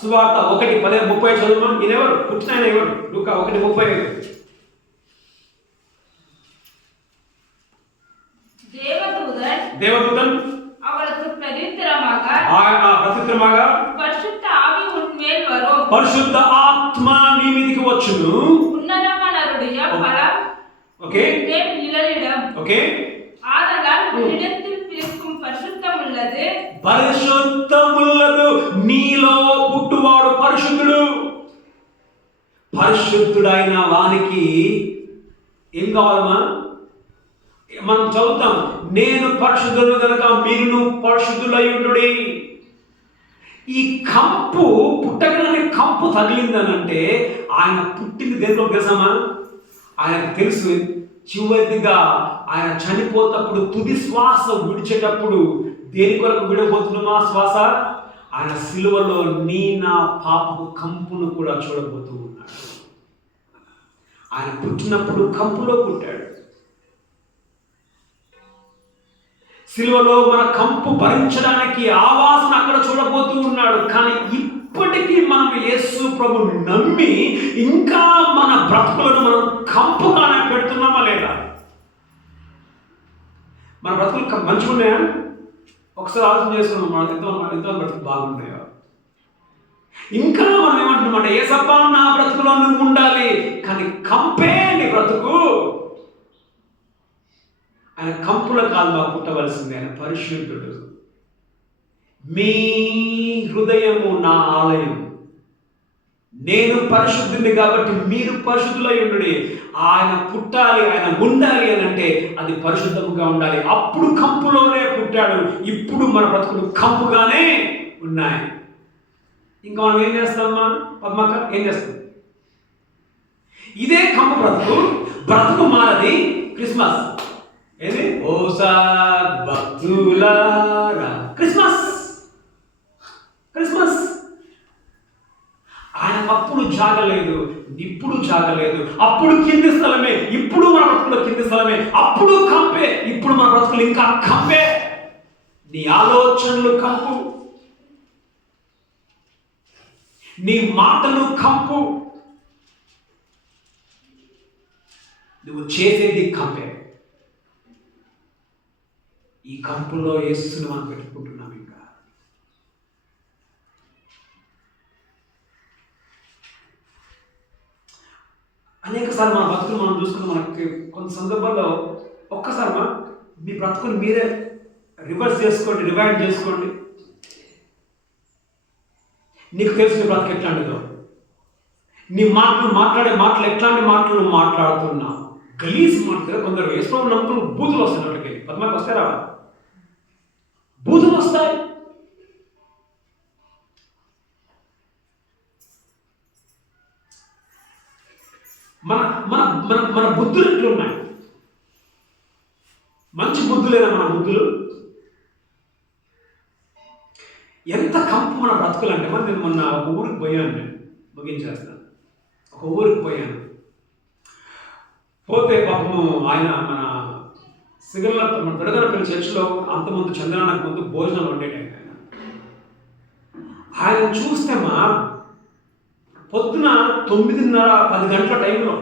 సువార్త 1:30 చదువుమా. ఈయన ఎవరు? పుట్టిన ఆయన ఎవరు? లూకా 1:30. தேவதூதன் அவளுக்கு பிரதித்திரமாக பரிசுத்த ஆவி உன்மேல் வரும், பரிசுத்த ஆத்மா నీ మీదికి వచ్చును, ఉన్నతమైనరుடைய பலம் மேல் நிழலிடம். ஆதலால் உன்னிடத்தில் பிறக்கும் పరిశుద్ధముల్లదు, నీలో పుట్టువాడు పరిశుద్ధుడు. పరిశుద్ధుడైన వానికి ఏం కావాలమ్మా? మనం చదువుతాం, నేను పరిశుద్ధుడు కనుక మీరును పరిశుద్ధులై ఉండుడి. ఈ కంపు పుట్టగానే కంపు తగిలిందనంటే ఆయన పుట్టింది దేంట్లో తెలుసమ్మా? ఆయనకు తెలుసు చివరిగా ఆయన చనిపోతప్పుడు తుది శ్వాస విడిచేటప్పుడు దేని కొరకు విడబోతున్నామా శ్వాస? ఆయన సిలువలో నీ నా పాపపు కంపును కూడా చూడబోతూ ఉన్నాడు. ఆయన పుట్టినప్పుడు కంపులో పుట్టాడు. సిలువలో మన కంపు భరించడానికి ఆవాసన అక్కడ చూడబోతూ ఉన్నాడు. కానీ ఇప్పటికీ మనం యేసు ప్రభుని నమ్మి ఇంకా మన బ్రతుకులను మనం కంపుగానే పెడుతున్నామా లేదా? మన బ్రతుకులు మంచిగా ఉన్నాయా? ఒకసారి ఆలోచన చేసుకున్నాం, మన ఎంతో బ్రతుకు బాగున్నాయా? ఇంకా మనం ఏమంటున్నామంటే యేసప్పా నా బ్రతుకులో నువ్వు ఉండాలి, కానీ కంపే నీ బ్రతుకు. ఆయన కంపుల కాలుగా పుట్టవలసింది. ఆయన పరిశుద్ధుడు. మీ హృదయము నా ఆలయం, నేను పరిశుద్ధుడిని కాబట్టి మీరు పరిశుద్ధులై ఉండుడి. ఆయన పుట్టాలి, ఆయన ఉండాలి అని అంటే అది పరిశుద్ధముగా ఉండాలి. అప్పుడు కంపులోనే పుట్టాడు. ఇప్పుడు మన బ్రతుకులు కంపుగానే ఉన్నాయి. ఇంకా మనం ఏం చేస్తామమ్మా? పద్మక్క ఏం చేస్తాం? ఇదే కంపు బ్రతుకు మారది. క్రిస్మస్ ఏది? ఓసా భక్తులారా, క్రిస్మస్. ఆయన అప్పుడు జాగలేదు, ఇప్పుడు జాగలేదు. అప్పుడు కింది స్థలమే, ఇప్పుడు మన బ్రతుకులో కింది స్థలమే. అప్పుడు కంపే, ఇప్పుడు మన బ్రతుకులు ఇంకా కంపే. నీ ఆలోచనలు కంపు, నీ మాటలు కంపు, నువ్వు చేసేది కంపే. ఈ కంపులో యేసుని మనం పెట్టుకుంటున్నాం. ఇంకా అనేకసార్లు మన బ్రతుకులు మనం చూసుకుని మనకి కొన్ని సందర్భాల్లో ఒక్కసారి మీ బ్రతుకుని మీరే రివర్స్ చేసుకోండి, రివైండ్ చేసుకోండి. నీకు తెలుసు నీ బ్రతుకు ఎట్లాంటిదో. నీ మాట్లాడే మాటలు ఎట్లాంటి మాటలు మాట్లాడుతున్నావు? గలీజ్ మాట్లాడు. కొందరు వేసుకో నమ్ముకుని బూతులు వస్తాయి. నోటికి పద్మాకి వస్తాయి, రావా? బూతులు వస్తాయి. మన మన మన మన బుద్ధులు ఎట్లున్నాయి? మంచి బుద్ధులేనా మన బుద్ధులు? ఎంత కంపు మన బ్రతుకులు అంటే, మరి నేను మొన్న ఒక ఊరికి పోయాను, నేను ముగించేస్తాను. ఒక ఊరికి పోయాను. పోతే పాపము ఆయన మన సిగర్ల మన పెడగనపల్లి చర్చిలో అంతకుముందు చంద్రానికి ముందు భోజనాలు ఉండేటండి. ఆయన చూస్తే పొద్దున 9:30-10 గంటల టైంలో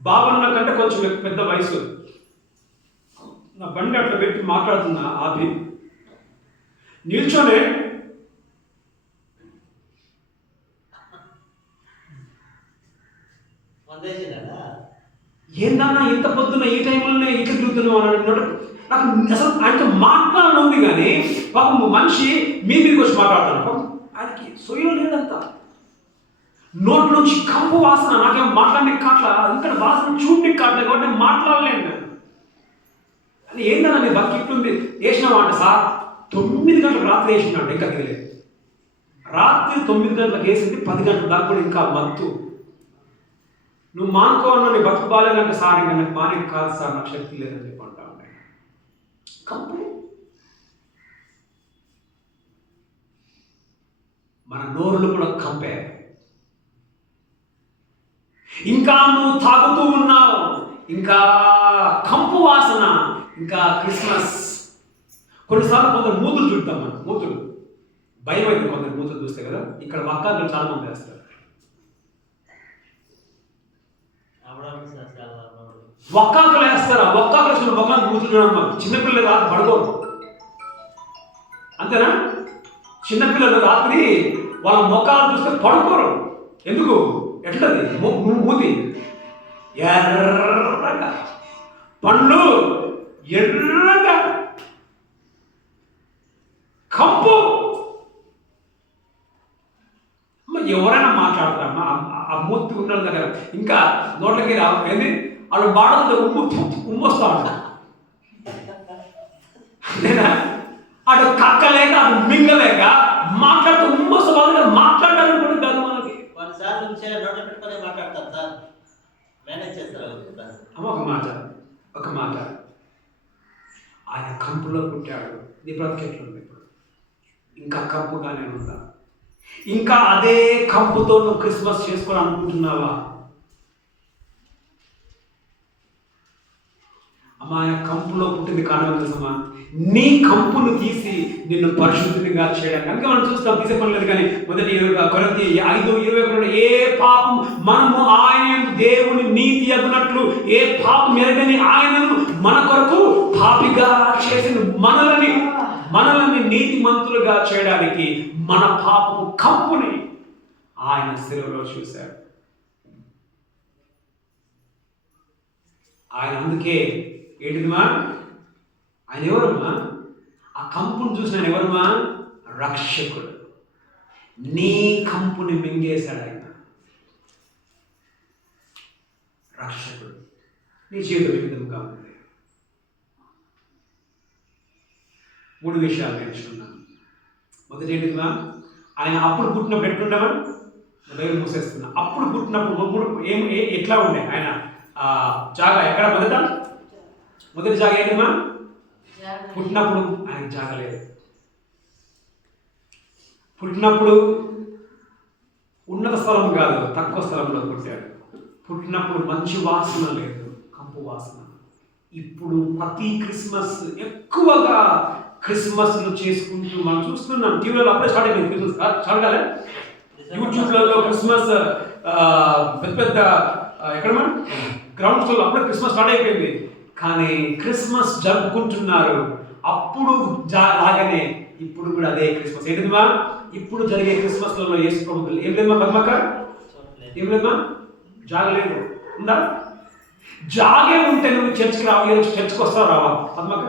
బాబన్న కంటే కొంచెం పెద్ద వయసు, నా బండి అట్లా పెట్టి మాట్లాడుతున్నా, ఆపి నిల్చొని ఏందన్నా ఇంత పొద్దున్న ఈ టైంలోనే ఇట్లా తిరుగుతున్నావు అని అన్నాడు. నాకు అసలు ఆయనతో మాట్లాడాలని ఉంది కానీ పాపం మనిషి మీ మీదకి వచ్చి మాట్లాడతాను. పాపం ఆయనకి సొయ్యం లేదంతా, నోట్లోంచి కంపు వాసన. నాకేం మాట్లాడడానికి కాట్లా, ఇంకా వాసన చూడడానికి కాట్లేదు కాబట్టి నేను మాట్లాడలేను. నేను అది ఏందన్నా నీ బకెట్ ఉంది వేసినావా అంటే, సార్ 9 గంటలకు రాత్రి వేసినాడు, ఇంకా తెలియదు. రాత్రి 9 గంటలకు వేసింది 10 గంటల దాకా కూడా ఇంకా మత్తు. నువ్వు మానుకోవన్నా నీ బతుకు బాగాలేదంటే, సార్ ఇంకా నాకు మానే కాదు సార్, నాకు శక్తి లేదని చెప్పి అంటా ఉన్నాయి. కంపు. మన నోరులు కూడా కంపే. ఇంకా నువ్వు తాగుతూ ఉన్నావు, ఇంకా కంపు వాసన, ఇంకా క్రిస్మస్. కొన్నిసార్లు కొందరు మూతులు చూడతాం మనం, మూతులు భయం అయితే కొందరు మూతులు చూస్తే కదా. ఇక్కడ వక్కాకులు చాలా మంది వేస్తారు. ఒక్కాకులు వేస్తారా? ఒక్కాకులు వేసుకుని ఒక్కాకు కూర్చున్నాడు. చిన్నపిల్లలు రాత్రి పడుకోరు, అంతేనా? చిన్నపిల్లలు రాత్రి వాళ్ళ మొక్కలు చూస్తే పడుకోరు. ఎందుకు? ఎట్లది మూతి ఎర్రగా, పండ్లు ఎర్రగా, కంపు. ఎవరైనా మాట్లాడతారమ్మా ఆ మూర్తి ఉన్న దగ్గర. ఇంకా నోట్లకి ఏంది వాళ్ళు బాడలతో ఉమ్మొస్తా ఉంటారు. లేదా అటు కక్కలేక అటు మింగలేక మాట్లాడుతూ ఉమ్మొస్తా వాళ్ళు మాట్లాడడానికి కూడా కాదు మనకి. అమ్మ ఒక మాట ఆయన కంపులో పుట్టాడు. నీ బ్రతికెట్లుంది ఇప్పుడు? ఇంకా కంపుగానే ఉందా? ఇంకా అదే కంపుతో నువ్వు క్రిస్మస్ చేసుకోవాలనుకుంటున్నావా? అమ్మా, ఆయన కంపులో పుట్టింది కారణం తెలుసమ్మా, నీ కంపును తీసి నిన్ను పరిశుద్ధిగా చేయడానికి. అందుకే మనం చూస్తాం, తీసే పని లేదు. కానీ మొదటి కొరింథీ 5:21 ఏ పాపం మనము ఆయన దేవుని నీతి అన్నట్లు ఏ పాపం ఎరగని ఆయనను మన కొరకు పాపిగా చేసిన మనల్ని నీతిమంతులుగా చేయడానికి మన పాపము కంపుని ఆయన శిలువలో చూశాడు. ఆయన అందుకే ఏంటిదిమా, ఆయన ఎవరమ్మా? ఆ కంపును చూసిన ఆయన ఎవరమ్మా? రక్షకుడు. నీ కంపుని మింగేశాడు ఆయన. రక్షకుడు. నీ జీవితం ఏ విధంగా ఉంది? 3 విషయాలు నేర్చుకున్నాను. మొదటి ఏంటిదిమా, ఆయన అప్పుడు పుట్టినప్పుడు ఎట్లుండమా? బైబిల్ మూసేస్తున్నా. అప్పుడు పుట్టినప్పుడు ఎట్లా ఉండే ఆయన జాగా? ఎక్కడ మొదటి జాగా ఏంటమ్మా? పుట్టినప్పుడు ఆయన జాగలేదు. పుట్టినప్పుడు ఉన్నత స్థలం కాదు, తక్కువ స్థలంలో పుట్టాడు. పుట్టినప్పుడు మంచి వాసన లేదు, కంపు వాసన. ఇప్పుడు ప్రతి క్రిస్మస్ ఎక్కువగా క్రిస్మస్లు చేసుకుంటూ మనం చూస్తున్నాం. టీవీలో అప్పుడే స్టార్ట్ అయిపోయింది క్రిస్మస్. స్టార్ట్ కాలే? యూట్యూబ్లలో క్రిస్మస్ పెద్ద ఎక్కడ గ్రౌండ్స్లో అప్పుడే క్రిస్మస్ స్టార్ట్ అయిపోయింది. కానీ క్రిస్మస్ జరుపుకుంటున్నారు. అప్పుడు లాగానే ఇప్పుడు కూడా అదే క్రిస్మస్. ఏంటిదిమా? ఇప్పుడు జరిగే క్రిస్మస్లలో యేసు ప్రభువులు ఏం లేదమ్మా? పద్మక్క ఏం లేదమ్మా? జాగలేదు ఉందా? జాగే ఉంటే నువ్వు చర్చికి రావు. ఈరోజు చర్చికి వస్తావు రావా పద్మక్క?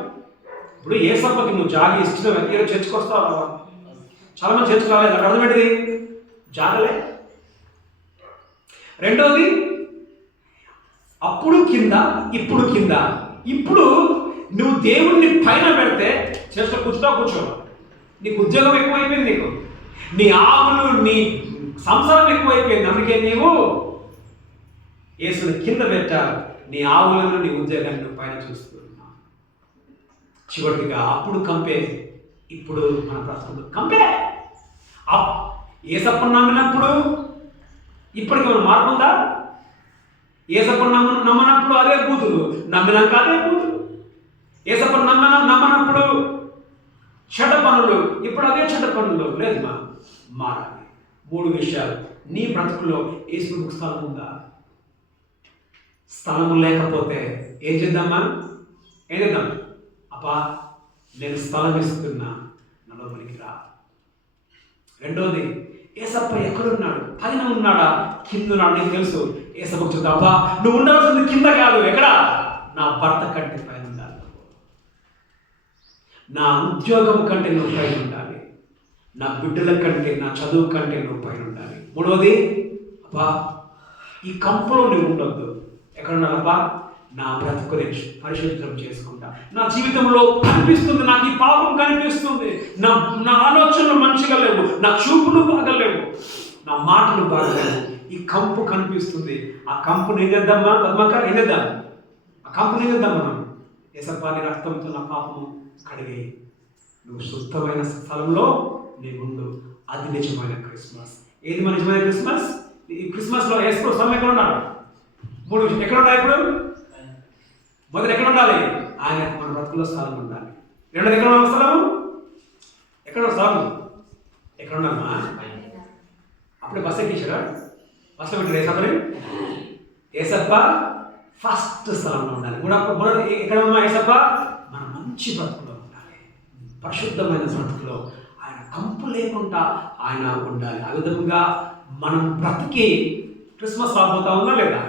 ఇప్పుడు ఏ సభకి నువ్వు జాగి ఇష్టం, ఈరోజు చర్చికి వస్తావు రావా? చాలా మంది చర్చికి రాలేదు. అక్కడ అర్థం ఏంటిది? జాగలే. రెండోది, అప్పుడు కింద ఇప్పుడు కింద. ఇప్పుడు నువ్వు దేవుణ్ణి పైన పెడితే చర్చలో కూర్చోవా? నీకు ఉద్యోగం ఎక్కువైపోయింది, నీకు నీ ఆవులు నీ సంసారం ఎక్కువైపోయింది. అందుకే నీవు యేసుని కింద పెట్టారు. నీ ఆవులను నీ ఉద్యోగాన్ని నువ్వు పైన చూస్తున్నా. చివరిగా అప్పుడు కంపే, ఇప్పుడు మన ప్రస్తుతం కంపే. యేసప్పని నమ్మినప్పుడు ఇప్పటికి మన మార్పు ఉందా? యేసప్పని నమ్మనప్పుడు అదే కూతురు, నమ్మినాక అదే కూతురు. యేసప్పని నమ్మనప్పుడు చెడ్డ పనులు, ఇప్పుడు అదే చెడ్డ పనులు. లేదు మారాలి. 3 విషయాలు. నీ బ్రతుకులో యేసుకు స్థలం ఉందా? స్థలము లేకపోతే ఏం చేద్దామా? ఏం చేద్దాం? అబ్బా, నేను స్థలం ఇస్తున్నా, నడవలికి రా. రెండోది, యేసప్ప ఎక్కడున్నాడు? పైన ఉన్నాడా, కింద ఉన్నాడు? నీకు తెలుసు. యేసప్పకు చెప్తా, అబ్బా నువ్వు ఉండాల్సింది కింద కాదు, ఎక్కడ? నా భర్త కంటే పైన ఉండాలి, నా ఉద్యోగం కంటే నువ్వు పైన ఉండాలి, నా బిడ్డల కంటే, నా చదువు కంటే నువ్వు పైన ఉండాలి. మూడవది, అబ్బా ఈ కంపులో నువ్వు ఉండొద్దు. ఎక్కడ ఉన్నానబ్బా? నా బ్రతుకుని పరిశుద్ధం చేసుకుంటా. నా జీవితంలో కనిపిస్తుంది, నాకు ఈ పాపం కనిపిస్తుంది, నా ఆలోచనలు మంచిగా లేవు, నా చూపులు బాగలేవు, నా మాటలు బాగలేవు, ఈ కంపు కనిపిస్తుంది. ఆ కంపుని ఏం చేద్దామా పద్మక్క? ఏం చేద్దాం? ఆ కంపుని ఏం చేద్దాం మనం? యేసప్పా నీ రక్తంతో నా పాపము కడిగి నువ్వు శుద్ధమైన స్థలంలో నీవుండు. అది నిజమైన క్రిస్మస్. ఏది మన నిజమైన క్రిస్మస్? ఈ క్రిస్మస్లో యేసు స్వామి ఎక్కడ ఉన్నారు? 3 విషయాలు ఎక్కడ ఉన్నాయి ఇప్పుడు? మొదటి ఎక్కడ ఉండాలి? ఆయన మన బ్రతుకులో స్థలం ఉండాలి. రెండోది ఎక్కడ ఉన్న స్థలం? ఎక్కడ స్థలం? ఎక్కడ ఉన్నామా? అప్పుడే బస్ ఎక్కించారా? బస్సులో పెట్టారు యేసప్పని. యేసప్ప ఫస్ట్ స్థలంలో ఉండాలి. మూడోది ఎక్కడ ఉన్నా యేసప్ప? మన మంచి బ్రతుకులో ఉండాలి, పరిశుద్ధమైన బ్రతుకులో ఆయన కంపు లేకుండా ఆయన ఉండాలి. ఆ విధంగా మనం బ్రతికి క్రిస్మస్ రాబోతా ఉందా లేదా?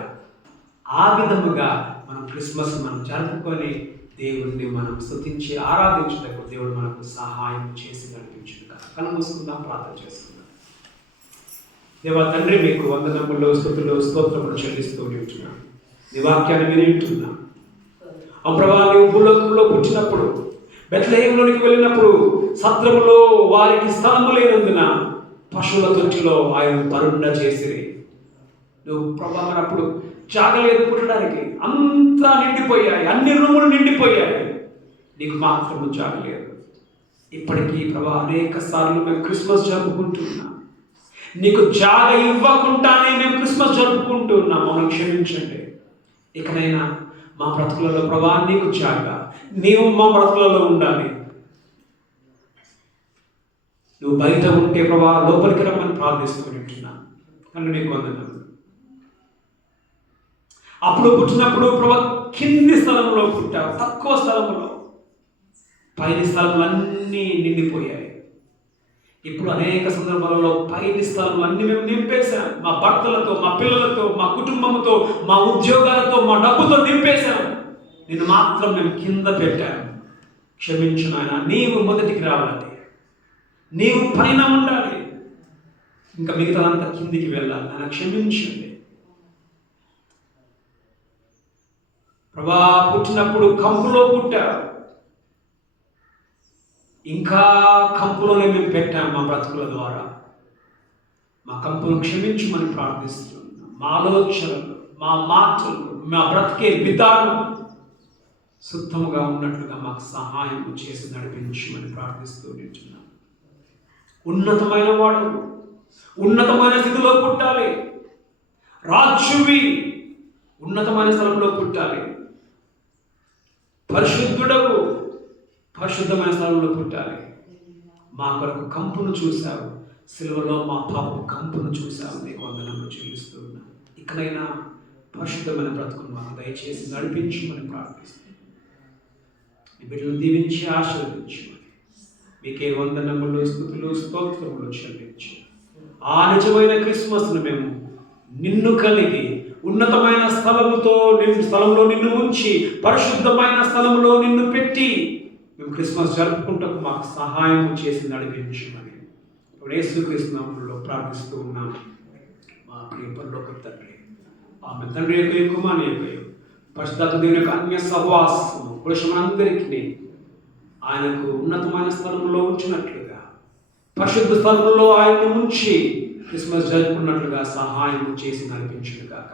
ఆ విధముగా మనం క్రిస్మస్ మనం జరుపుకొని దేవుడిని మనం స్తుతించి ఆరాధించుటకు దేవుడు మనకు సహాయం చేసి నడిపించుగా. కళ్ళు మూసుకుందాం, ప్రార్థన చేసుకుందాం. దేవా తండ్రి, మీకు వందనములు, స్తుతులు, స్తోత్రములు చెల్లిస్తూ ఉంటున్నాను. నీ వాక్యాన్ని వింటున్నా. ప్రభా, నీవు భూలోకంలో పుట్టినప్పుడు, బెత్లెహేములోనికి వెళ్ళినప్పుడు సత్రములో వారికి స్థలము లేనందున పశువుల తొట్టిలో ఆయన పరుండ చేసిరి. నువ్వు ప్రభా అప్పుడు జాగలేదు పుట్టడానికి, అంతా నిండిపోయాయి, అన్ని రూములు నిండిపోయాయి, నీకు మాత్రము జాగలేదు. ఇప్పటికీ ప్రభా అనేక సార్లు మేము క్రిస్మస్ జరుపుకుంటున్నాం, నీకు జాగ ఇవ్వకుండానే మేము క్రిస్మస్ జరుపుకుంటున్నాం. మనం క్షమించండి. ఇకనైనా మా బ్రతుకులలో ప్రభా నీకు జాగ, నీవు మా బ్రతుకులలో ఉండాలి. నువ్వు బయట ఉంటే ప్రభా లోపలికి రమ్మని ప్రార్థిస్తూ ఉంటున్నాను. కళ్ళు నీకు వందనాలు. అప్పుడు పుట్టినప్పుడు ప్రభా కింది స్థలంలో పుట్టావు, తక్కువ స్థలంలో, పైని స్థలములన్నీ నిండిపోయాయి. ఇప్పుడు అనేక సందర్భాలలో పైని స్థలములన్నీ మేము నింపేశాం. మా భర్తలతో, మా పిల్లలతో, మా కుటుంబంతో, మా ఉద్యోగాలతో, మా డబ్బుతో నింపేశాం. నిన్ను మాత్రం మేము కింద పెట్టాం. క్షమించు నాయనా, నీవు మొదటికి రావాలి, నీవు పైన ఉండాలి, ఇంకా మిగతాదంతా కిందికి వెళ్ళాలి. నాయన క్షమించండి ప్రభా. పుట్టినప్పుడు కంపులో పుట్టావు, ఇంకా కంపులోనే మేము పెట్టాము మా బ్రతుకుల ద్వారా. మా కంపును క్షమించమని ప్రార్థిస్తున్నాం. మా ఆలోచనలు, మా మాటలు, మా బ్రతికే విధానం శుద్ధముగా ఉన్నట్లుగా మాకు సహాయం చేసి నడిపించమని ప్రార్థిస్తూ ఉంటున్నాం. ఉన్నతమైన వాడు, ఉన్నతమైన స్థితిలో పుట్టాలి, రాజువి ఉన్నతమైన స్థలంలో పుట్టాలి, పరిశుద్ధుడవు పరిశుద్ధమైన స్థలంలో పుట్టాలి. మా కొరకు కంపును చూశావు, సిలువలో మా పాపం కంపును చూశావు. నీకు వందనములు చెల్లిస్తూ ఉన్నాను. ఇకనైనా పరిశుద్ధమైన బ్రతుకును మాకు దయచేసి నడిపించమని ప్రార్థిస్తున్నాను. ఈ బిడ్డలను దీవించి ఆశీర్వదించమని మీకే వందనములు, స్తుతులు, స్తోత్రములు చెల్లించి ఆ నిజమైన క్రిస్మస్ను మేము నిన్ను కలిగి ఉన్నతమైన స్థలంలో నిన్ను ఉంచి పరిశుద్ధమైన స్థలంలో నిన్ను పెట్టి మేము క్రిస్మస్ జరుపుకుంటకు మాకు సహాయం చేసి నడిపించమని ఇప్పుడు యేసుక్రీస్తు నామములో ప్రార్థిస్తూ ఉన్నాం. మా ప్రియ పరలోక తండ్రి, ఆమె తండ్రి యొక్క కుమారుని యొక్క పరిశుద్ధాత్మ దేవుని యొక్క అన్య సహవాసము పురుషులందరికీ ఆయనకు ఉన్నతమైన స్థలంలో ఉంచినట్లుగా, పరిశుద్ధ స్థలంలో ఆయన్ని ఉంచి క్రిస్మస్ జరుపుకున్నట్లుగా సహాయం చేసి నడిపించుగాక.